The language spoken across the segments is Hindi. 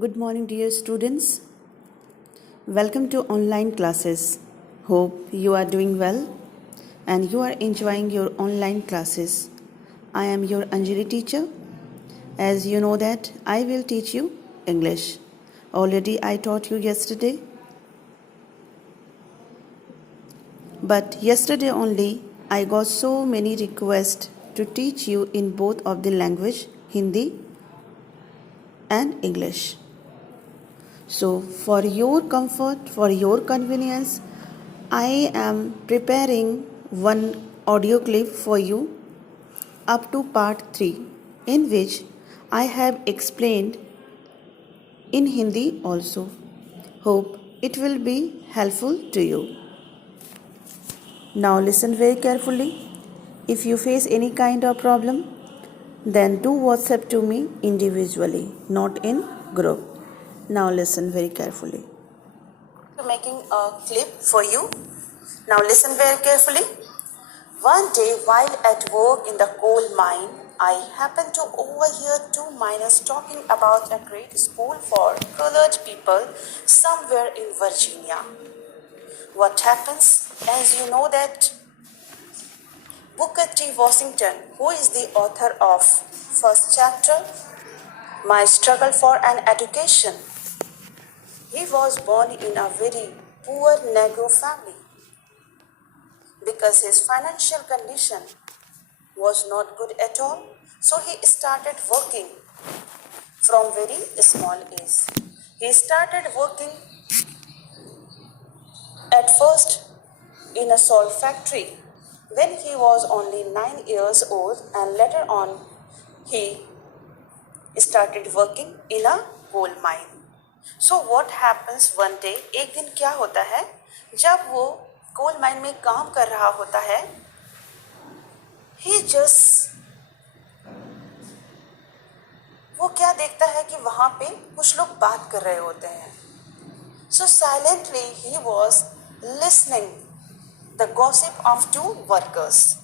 Good morning, dear students. Welcome to online classes. Hope you are doing well and you are enjoying your online classes. I am your Anjali teacher. As you know that I will teach you English. Already I taught you yesterday. But yesterday only I got so many requests to teach you in both of the language, Hindi and English. So, for your comfort, for your convenience, I am preparing one audio clip for you up to part 3, in which I have explained in Hindi also. Hope it will be helpful to you. Now, listen very carefully. If you face any kind of problem, then do WhatsApp to me individually, not in group. Now, listen very carefully. Making a clip for you. Now listen very carefully. One day while at work in the coal mine, I happened to overhear two miners talking about a great school for colored people somewhere in Virginia. What happens? As you know that Booker T. Washington, who is the author of first chapter, My Struggle for an Education, he was born in a very poor Negro family because his financial condition was not good at all. So he started working from very small age. He started working at first in a salt factory when he was only 9 years old, and later on he started working in a coal mine. So what happens one day, एक दिन क्या होता है, जब वो कोल माइन में काम कर रहा होता है, वो क्या देखता है कि वहाँ पे कुछ लोग बात कर रहे होते हैं. So silently he was listening the gossip of two workers.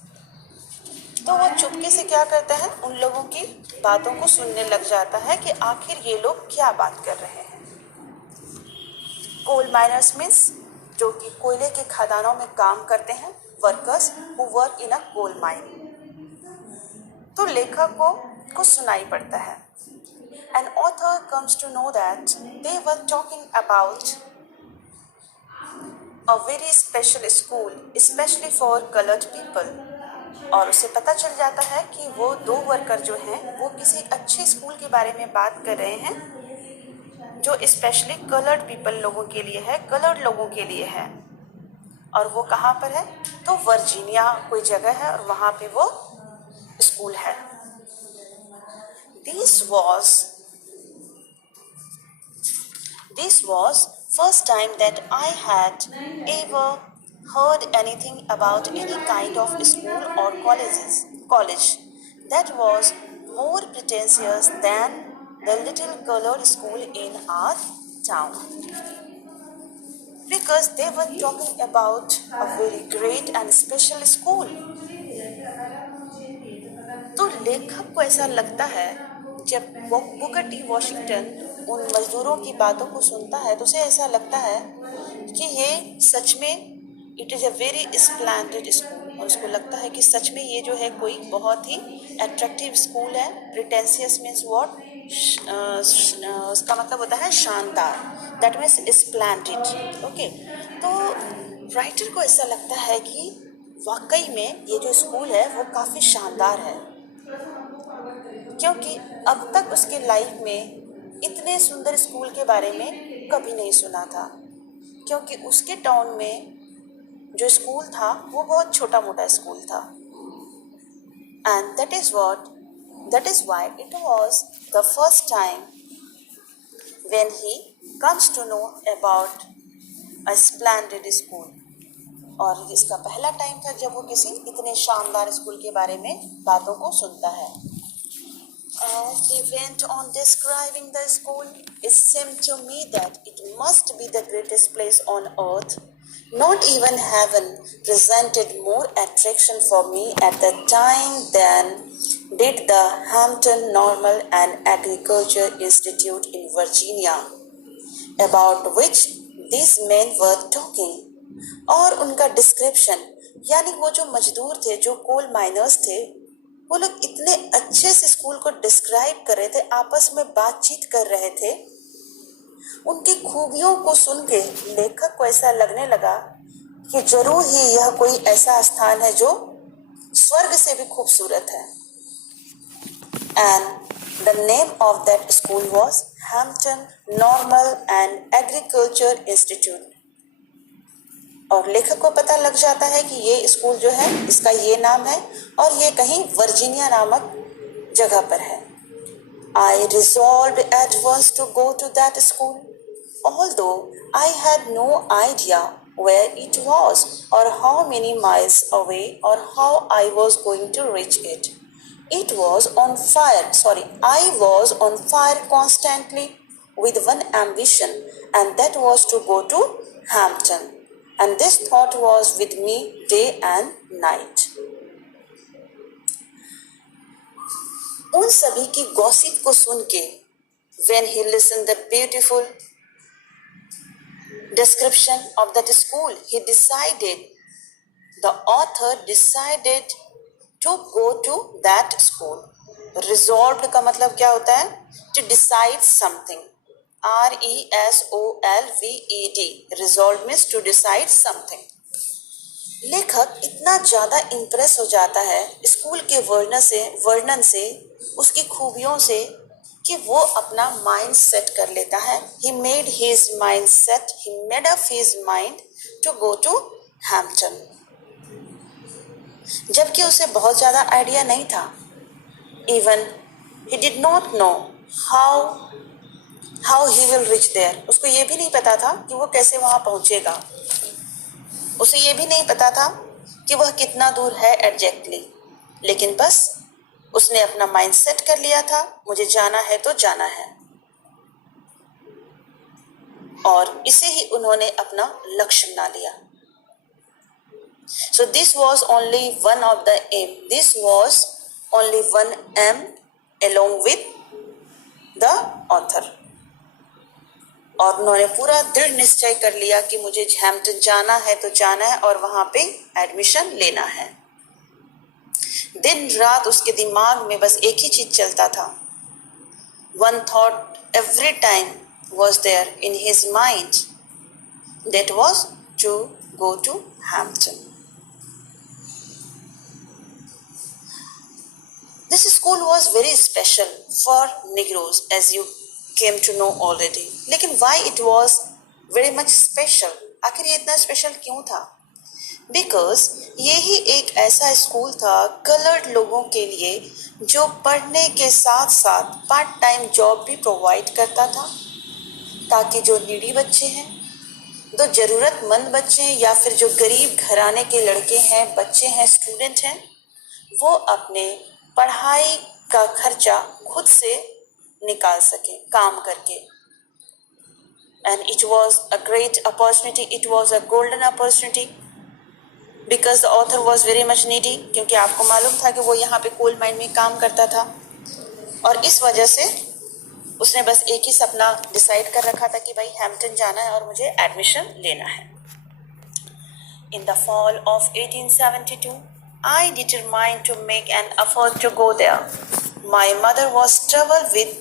तो वो चुपके से क्या करता है, उन लोगों की बातों को सुनने लग जाता है कि आखिर ये लोग क्या बात कर रहे हैं. कोल माइनर्स मीन्स जो कि कोयले के खदानों में काम करते हैं, workers who work in a coal mine. तो लेखक को सुनाई पड़ता है. An author comes to know that they were talking about a very special school, especially for colored people. और उसे पता चल जाता है कि वो दो वर्कर जो हैं वो किसी अच्छे स्कूल के बारे में बात कर रहे हैं जो स्पेशली कलर्ड पीपल लोगों के लिए है, कलर्ड लोगों के लिए है. और वो कहाँ पर है, तो वर्जीनिया कोई जगह है और वहाँ पे वो स्कूल है. This was first time that I had ever heard anything about any kind of school or college that was more pretentious than the little colored school in our town. Because they were talking about a very great and special school. तो लेखक को ऐसा लगता है, जब बुकर टी वॉशिंगटन उन मजदूरों की बातों को सुनता है तो उसे ऐसा लगता है कि ये सच में it is a very splendid school. और उसको लगता है कि सच में ये जो है कोई बहुत ही अट्रैक्टिव स्कूल है. प्रिटेंशियस मीन्स व्हाट, उसका मतलब होता है शानदार. That means splendid. ओके, तो राइटर को ऐसा लगता है कि वाकई में ये जो स्कूल है वो काफ़ी शानदार है, क्योंकि अब तक उसके लाइफ में इतने सुंदर स्कूल के बारे में कभी नहीं सुना था. क्योंकि उसके टाउन में जो स्कूल था वो बहुत छोटा मोटा स्कूल था. And that is why it was the first time when he comes to know about a splendid school. और इसका पहला टाइम था जब वो किसी इतने शानदार स्कूल के बारे में बातों को सुनता है. As he went on describing the school, it seemed to me that it must be the greatest place on earth. Not even heaven presented more attraction for me at the time than did the Hampton Normal and Agriculture Institute in Virginia, about which these men were talking. और उनका डिस्क्रिप्शन, यानी वो जो मजदूर थे, जो कोल माइनर्स थे, वो लोग इतने अच्छे से स्कूल को डिस्क्राइब कर रहे थे, आपस में बातचीत कर रहे थे। उनकी खूबियों को सुन के लेखक को ऐसा लगने लगा कि जरूर ही यह कोई ऐसा स्थान है जो स्वर्ग से भी खूबसूरत है। And the name of that school was Hampton Normal and Agriculture Institute. और लेखक को पता लग जाता है कि ये स्कूल जो है, इसका ये नाम है और ये कहीं वर्जीनिया नामक जगह पर है। I resolved at once to go to that school, although I had no idea where it was or how many miles away or how I was going to reach it. I was on fire constantly with one ambition, and that was to go to Hampton. And this thought was with me day and night. उन सभी की गॉसिप को सुन के, when he listened the beautiful description of that school, the author decided to go to that school. Resolved का मतलब क्या होता है? To decide something. RESOLVED. Resolved means to decide something. लेखक इतना ज़्यादा इम्प्रेस हो जाता है स्कूल के वर्णन से, उसकी खूबियों से, कि वो अपना माइंड सेट कर लेता है। He made up his mind to go to Hampton. जबकि उसे बहुत ज़्यादा आइडिया नहीं था। Even he did not know how he will reach there. उसको ये भी नहीं पता था कि वो कैसे वहाँ पहुँचेगा। उसे ये भी नहीं पता था कि वह कितना दूर है एग्जैक्टली, लेकिन बस उसने अपना माइंड सेट कर लिया था, मुझे जाना है तो जाना है, और इसे ही उन्होंने अपना लक्ष्य बना लिया। So this was only one of the aim. This was only one aim along with the author. और उन्होंने पूरा दृढ़ निश्चय कर लिया कि मुझे हैम्पटन जाना है तो जाना है और वहाँ पे एडमिशन लेना है। दिन रात उसके दिमाग में बस एक ही चीज चलता था। One thought every time was there in his mind. That was to go to Hampton. This school was very special for Negroes, as you came to know already. लेकिन why it was very much special? आखिर ये इतना स्पेशल क्यों था? Because ये ही एक ऐसा स्कूल था कलर्ड लोगों के लिए जो पढ़ने के साथ साथ पार्ट टाइम जॉब भी प्रोवाइड करता था, ताकि जो नीडी बच्चे हैं, जो ज़रूरतमंद बच्चे हैं या फिर जो गरीब घराने के लड़के हैं, बच्चे हैं, स्टूडेंट हैं, वो अपने पढ़ाई का खर्चा खुद से निकाल सके काम करके। And it was a great opportunity. It was a golden opportunity because the author was very much needy. क्योंकि आपको मालूम था कि वो यहाँ पे कोल माइन में काम करता था, और इस वजह से उसने बस एक ही सपना डिसाइड कर रखा था कि भाई हैम्पटन जाना है और मुझे एडमिशन लेना है। In the fall of 1872, I determined to make an effort to go there. My mother was troubled with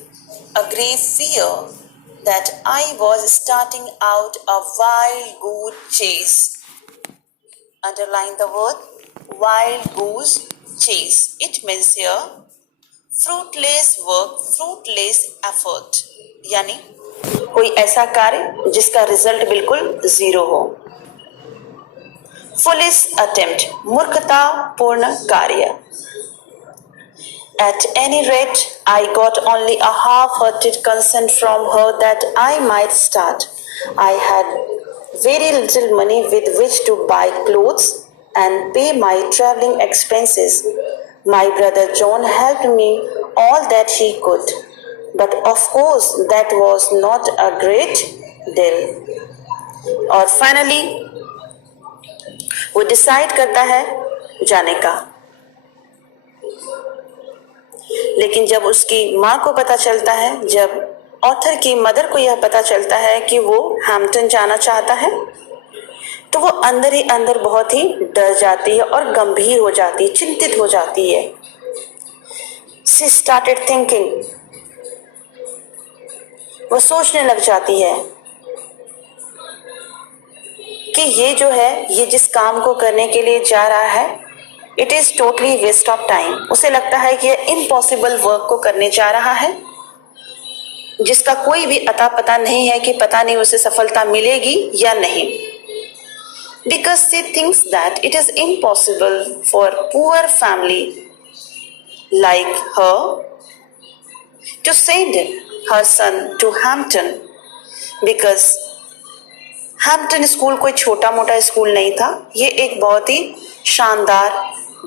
a grave fear that I was starting out a wild goose chase. Underline the word wild goose chase. It means here fruitless work, fruitless effort. यानी कोई ऐसा कार्य जिसका रिजल्ट बिल्कुल जीरो हो। Foolish attempt, मूर्खतापूर्ण कार्य। At any rate, I got only a half-hearted consent from her that I might start. I had very little money with which to buy clothes and pay my traveling expenses. My brother John helped me all that he could, but of course that was not a great deal. और finally वो डिसाइड करता है जाने का। लेकिन जब उसकी माँ को पता चलता है, जब ऑथर की मदर को यह पता चलता है कि वो हैम्पटन जाना चाहता है, तो वो अंदर ही अंदर बहुत ही डर जाती है और गंभीर हो जाती है, चिंतित हो जाती है। She started thinking, वो सोचने लग जाती है कि ये जो है, ये जिस काम को करने के लिए जा रहा है, it is totally waste of time. उसे लगता है कि यह इम्पॉसिबल वर्क को करने जा रहा है, जिसका कोई भी अता पता नहीं है कि पता नहीं उसे सफलता मिलेगी या नहीं। Because she thinks that it is impossible for poor family like her to send her son to Hampton, because Hampton school कोई छोटा मोटा स्कूल नहीं था, ये एक बहुत ही शानदार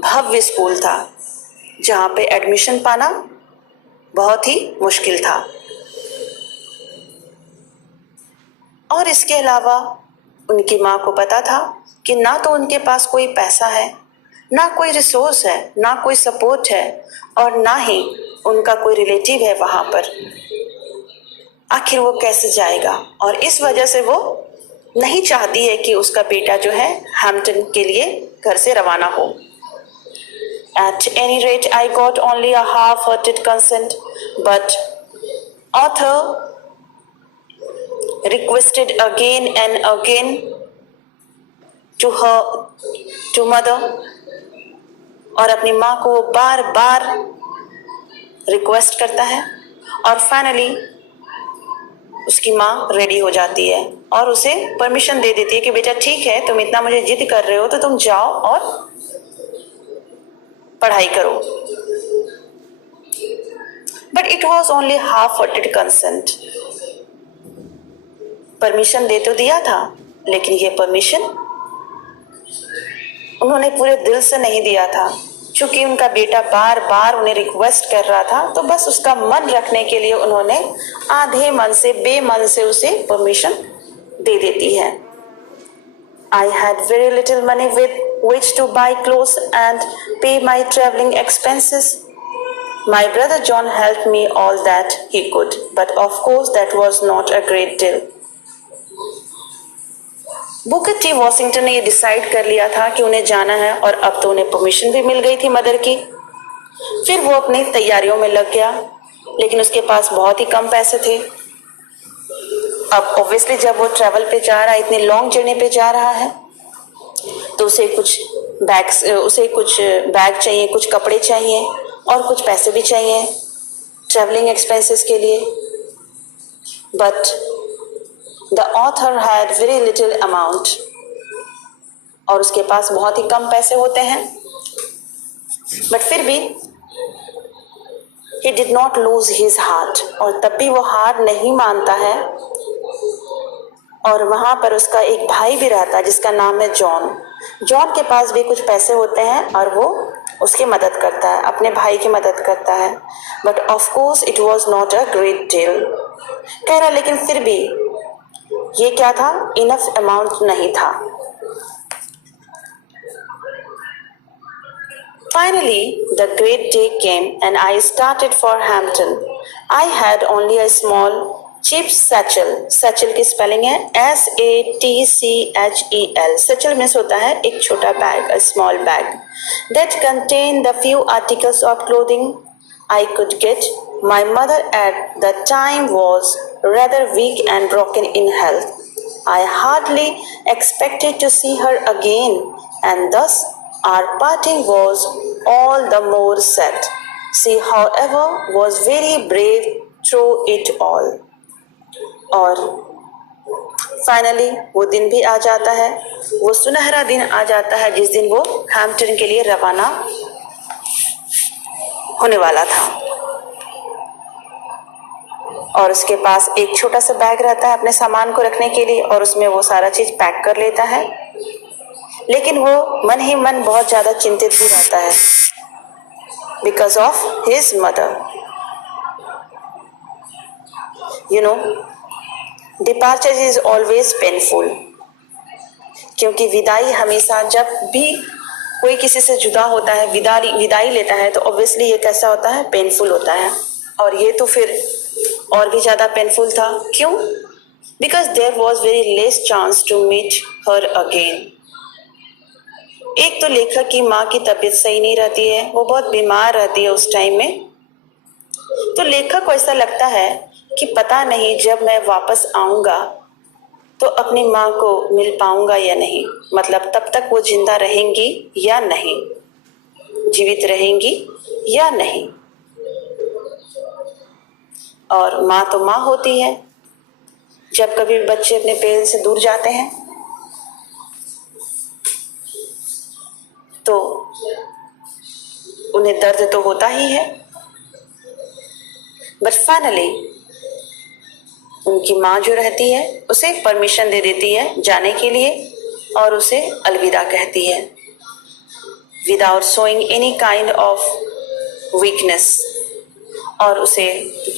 भव्य स्कूल था जहाँ पे एडमिशन पाना बहुत ही मुश्किल था। और इसके अलावा उनकी माँ को पता था कि ना तो उनके पास कोई पैसा है, ना कोई रिसोर्स है, ना कोई सपोर्ट है, और ना ही उनका कोई रिलेटिव है वहाँ पर। आखिर वो कैसे जाएगा? और इस वजह से वो नहीं चाहती है कि उसका बेटा जो है हैम्पटन के लिए घर से रवाना हो। At any rate, I got only a half-hearted consent, but author requested again and again to mother, और अपनी माँ को वो बार बार रिक्वेस्ट करता है, और फाइनली उसकी माँ रेडी हो जाती है और उसे परमिशन दे देती है कि बेटा ठीक है, तुम इतना मुझे जिद कर रहे हो तो तुम जाओ और पढ़ाई करो। But it was only half hearted consent. Permission दे तो दिया था, लेकिन ये परमिशन उन्होंने पूरे दिल से नहीं दिया था। चूंकि उनका बेटा बार बार उन्हें रिक्वेस्ट कर रहा था, तो बस उसका मन रखने के लिए उन्होंने आधे मन से, बेमन से उसे परमिशन दे देती है। I had very little money with which to buy clothes and pay my traveling expenses. My brother John helped me all that he could, but of course that was not a great deal. Booker T Washington ने ये डिसाइड कर लिया था कि उन्हें जाना है, और अब तो उन्हें परमिशन भी मिल गई थी मदर की। फिर वो अपनी तैयारियों में लग गया, लेकिन उसके पास बहुत ही कम पैसे थे। अब ऑब्वियसली जब वो ट्रैवल पे जा रहा है, इतनी लॉन्ग जर्नी पे जा रहा है, तो उसे कुछ बैग चाहिए, कुछ कपड़े चाहिए, और कुछ पैसे भी चाहिए ट्रैवलिंग एक्सपेंसेस के लिए। But The author had very little amount, और उसके पास बहुत ही कम पैसे होते हैं। बट फिर भी he did not lose his heart, और तब भी वो हार नहीं मानता है। और वहाँ पर उसका एक भाई भी रहता है जिसका नाम है जॉन। जॉन के पास भी कुछ पैसे होते हैं और वो उसकी मदद करता है, अपने भाई की मदद करता है। But of course it was not a great deal, कह रहा, लेकिन फिर भी ये क्या था, इनफ अमाउंट नहीं था। Finally, the great day came and I started for Hampton. I had only a small, cheap satchel. Satchel की spelling है SATCHEL. Satchel means होता है एक छोटा bag, a small bag that contained the few articles of clothing I could get. My mother at the time was rather weak and broken in health. I hardly expected to see her again, and thus our parting was all the more sad. She, however, was very brave through it all. और फाइनली वो दिन भी आ जाता है, वो सुनहरा दिन आ जाता है जिस दिन वो हैम्पटन के लिए रवाना होने वाला था। और उसके पास एक छोटा सा बैग रहता है अपने सामान को रखने के लिए, और उसमें वो सारा चीज पैक कर लेता है। लेकिन वो मन ही मन बहुत ज्यादा चिंतित भी रहता है because of his mother. You know, departure is always painful, क्योंकि विदाई हमेशा जब भी कोई किसी से जुदा होता है, विदाई लेता है, तो ऑब्वियसली ये कैसा होता है, पेनफुल होता है। और ये तो फिर और भी ज्यादा पेनफुल था। क्यों? Because there was very less chance to meet her again. एक तो लेखक की माँ की तबीयत सही नहीं रहती है, वो बहुत बीमार रहती है उस टाइम में। तो लेखक को ऐसा लगता है कि पता नहीं जब मैं वापस आऊंगा तो अपनी माँ को मिल पाऊंगा या नहीं, मतलब तब तक वो जिंदा रहेंगी या नहीं, जीवित रहेंगी या नहीं। और माँ तो माँ होती है। जब कभी बच्चे अपने पेरेंट्स से दूर जाते हैं तो उन्हें दर्द तो होता ही है, बट फाइनली उनकी माँ जो रहती है उसे परमिशन दे देती है जाने के लिए और उसे अलविदा कहती है, without showing any kind of weakness. और उसे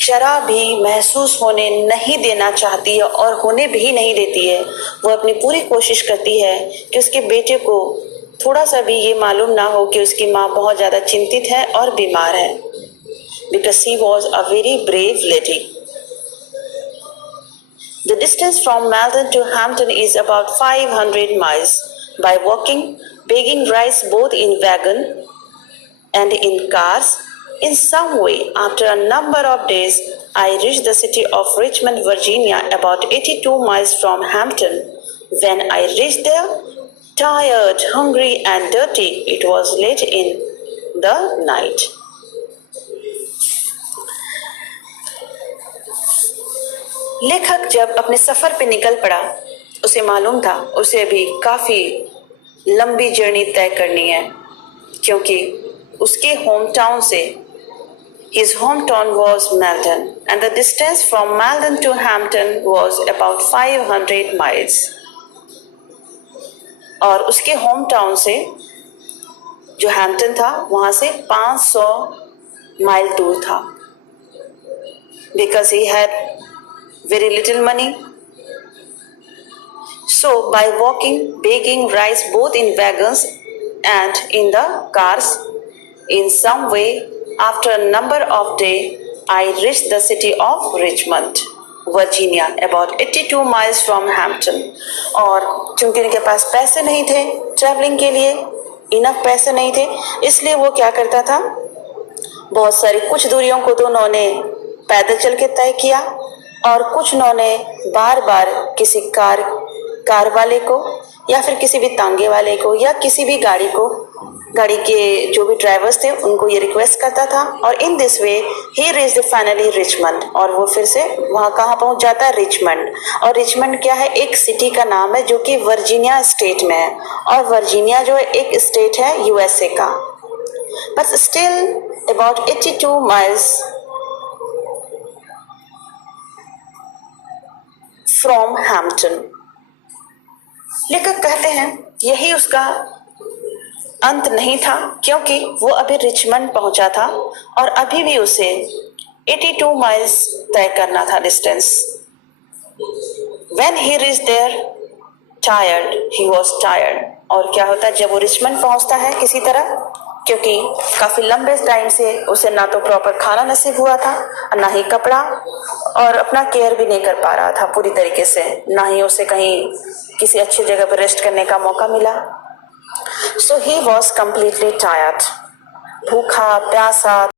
जरा भी महसूस होने नहीं देना चाहती है और होने भी नहीं देती है। वो अपनी पूरी कोशिश करती है कि उसके बेटे को थोड़ा सा भी ये मालूम ना हो कि उसकी माँ बहुत ज़्यादा चिंतित है और बीमार है, because she was a very brave lady. The distance from Malden to Hampton is about 500 miles. By walking, begging rice both in wagon and in cars, in some way, after a number of days, I reached the city of Richmond, Virginia, about 82 miles from Hampton. When I reached there, tired, hungry, and dirty, it was late in the night. लेखक जब अपने सफर पे निकल पड़ा, उसे मालूम था उसे अभी काफी लंबी जर्नी तय करनी है, क्योंकि उसके होम टाउन से his hometown was Malden and the distance from Malden to Hampton was about 500 miles. और उसके होम टाउन से जो हैम्पटन था वहां से 500 माइल दूर था, because he had very little money. So by walking, baking rice both in wagons and in the cars, in some way, after a number of days, I reached the city of Richmond, Virginia, about 82 miles from Hampton. और चूंकि उनके पास पैसे नहीं थे ट्रैवलिंग के लिए, इनफ पैसे नहीं थे, इसलिए वो क्या करता था, बहुत सारी कुछ दूरियों को तो उन्होंने पैदल चल के तय किया और कुछ उन्होंने बार बार किसी कार वाले को या फिर किसी भी तांगे वाले को या किसी भी गाड़ी के जो भी ड्राइवर्स थे उनको ये रिक्वेस्ट करता था। और in this way he reached finally Richmond, और वो फिर से वहाँ कहाँ पहुँच जाता है, रिचमंड। और रिचमंड क्या है, एक सिटी का नाम है जो कि वर्जीनिया स्टेट में है, और वर्जीनिया जो है एक स्टेट है यूएसए का, but still about 82 miles from Hampton. लेखक कहते हैं यही उसका अंत नहीं था, क्योंकि वो अभी रिचमंड पहुंचा था और अभी भी उसे 82 माइल्स तय करना था distance. When he reached there, tired, he was tired। और क्या होता है जब वो रिचमंड पहुंचता है किसी तरह, क्योंकि काफी लंबे टाइम से उसे ना तो प्रॉपर खाना नसीब हुआ था, ना ही कपड़ा, और अपना केयर भी नहीं कर पा रहा था पूरी तरीके से, ना ही उसे कहीं किसी अच्छी जगह पर रेस्ट करने का मौका मिला। So he was completely tired, भूखा प्यासा